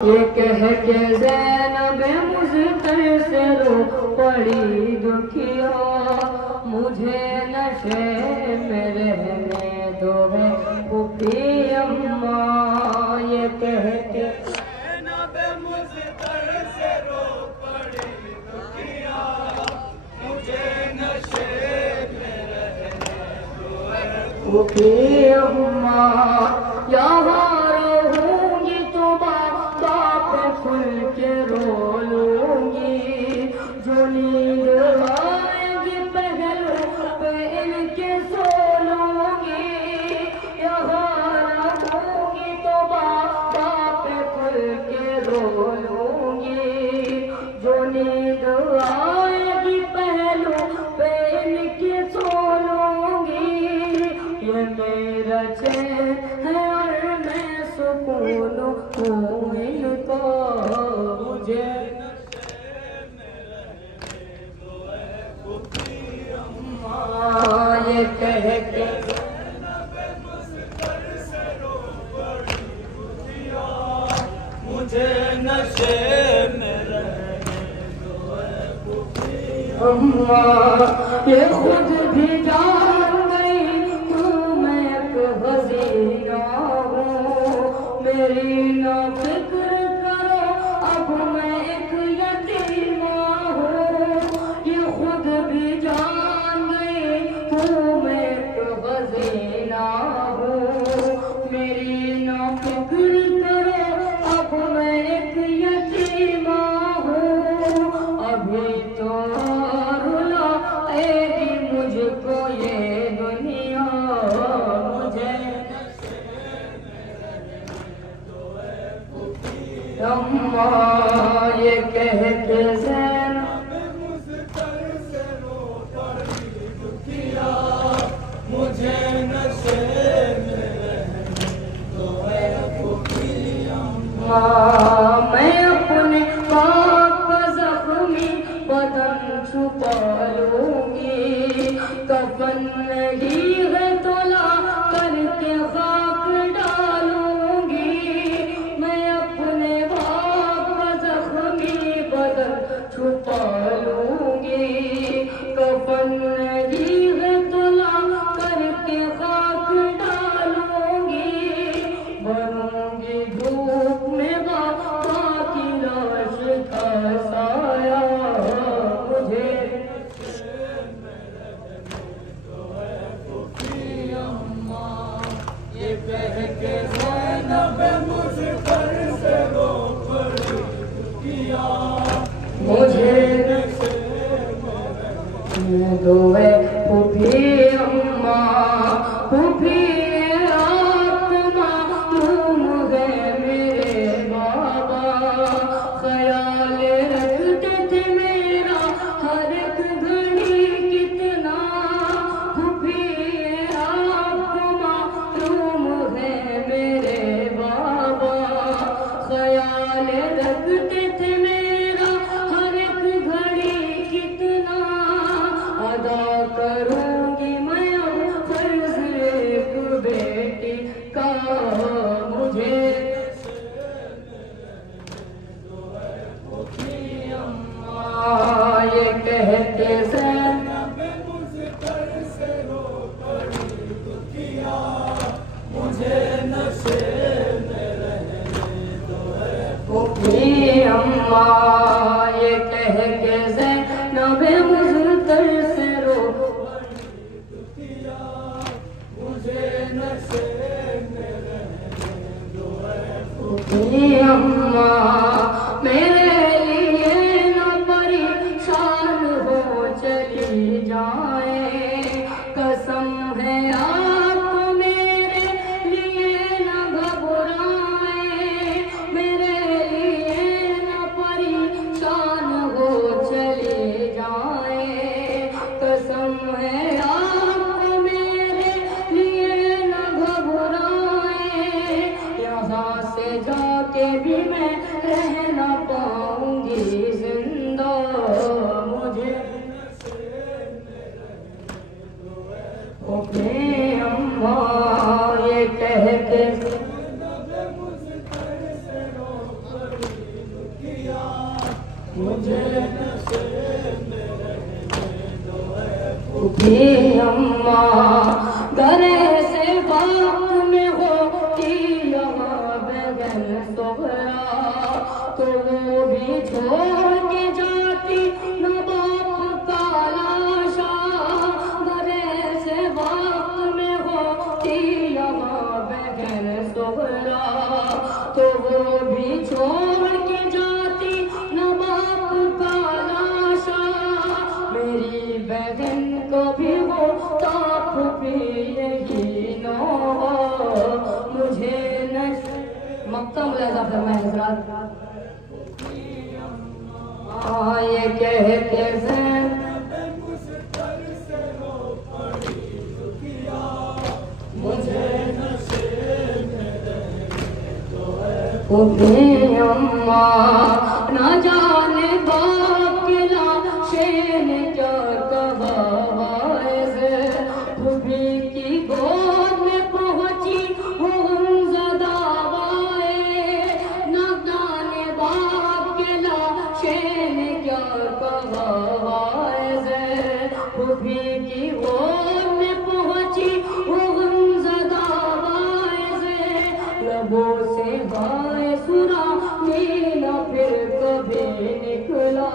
ये कह के ज़ैनब मुझतर से रो पड़ी दुखिया, मुझे नशे में रहने दो है फूफी अम्मा। ये कह के ज़ैनब मुझतर से रो पड़ी दुखिया, मुझे नशे में रहने दो है फूफी अम्मा। यहाँ रहूंगी तो बाप खुल के रो लूंगी, जो नींद आएगी पहलू पे इनके सो लूंगी। यहाँ रहूंगी तो बाप खुल के रो लूंगी, जो नींद आएगी पहलू पे इनके सो लूंगी। ये मेरा चैन है और मैं सुकून हूँ इनको, मुझे ये कह के मुझे नशे में रहने दो है फूफी अम्मा। ये खुद भी जान गई तू मैं एक हसीना हूँ, मेरी ना फिक्र करो अब मैं एक यतीमा हूँ। ये खुद भी जान गई तू मैं एक हसीना हूँ, मेरी ना फिक्र करो अब मैं एक यतीमा हूँ। अभी तो रुलाएगी मुझको ये दुनिया, मुझे अम्मा। ये कह के ज़ैनब मुझतर से रो पड़ी दुखिया, मुझे नशे में रहने दो है फूफी अम्मा। मैं अपने पाक ज़ख्मी बदन छुपा लूंगी, कफन नहीं है तो ला करके खाक डालूंगी। मैं अपने पाक ज़ख्मी बदन छुपा लूंगी, कफन नहीं है तो ला करके खाक डालूंगी। बनूंगी धूप में बाबा की लाश का साया, मुझे ये कह के ज़ैनब मुझतर से रो पड़ी दुखिया, मुझे दो है फूफी अम्मा। फूफी आप मालूम है मेरे बाबा, ख्याल रखते थे मेरा हर एक घड़ी कितना। फूफी आप मालूम है मेरे बाबा, ख्याल रखते थे मेरा हर एक घड़ी कितना। अदा करूंगी मैं अब फर्ज एक बेटी का, मुझे अम्मा। ये कह के ज़ैनब मुझतर से रो पड़ी दुखिया, मुझे नशे में रहने दो है फूफी अम्मा। ये कह के ज़ैनब मुझतर से रो दुखिया, मुझे नशे में रहने दो है फूफी अम्मा। मेरे लिए न परेशान हो चली जाए, कसम है आप मेरे लिए न घबराए। मेरे लिए न परेशान हो चले जाए, कसम है आप मेरे लिए न घबराए। यहाँ से जाके भी मैं रह न पाऊंगी जिंदा, मुझे फूफी अम्मा। ये कह के मुझतर से रो पड़ी मुझे नशे में रहने दो ऐ फूफी अम्मा गरे से वक्त में होती यहाँ बगन सोहरा, तो वो भी छोड़ के जाती न बाप का लाशा। गरे से वक्त में होती यहाँ बगन सोहरा, तो वो भी छोड़ के जाती न बाप का लाशा। मेरी बहन को भी वो ताप पिएगी न, मुझे मक्ता मुलाजा फरमाए हज़रात। ये कहते हैं मुझे नशे में रहने दो ऐ फूफी अम्मा ना जाने बाप के लाशे ने क्या कहा है। फूफी की गोद में पहुंची ज़दा वाए, ना जाने बाप के लाशे ने क्या कहा है। फूफी की गोद में पहुंची ज़दा वाए, लबों से हाय सुना मीना फिर कभी निकला।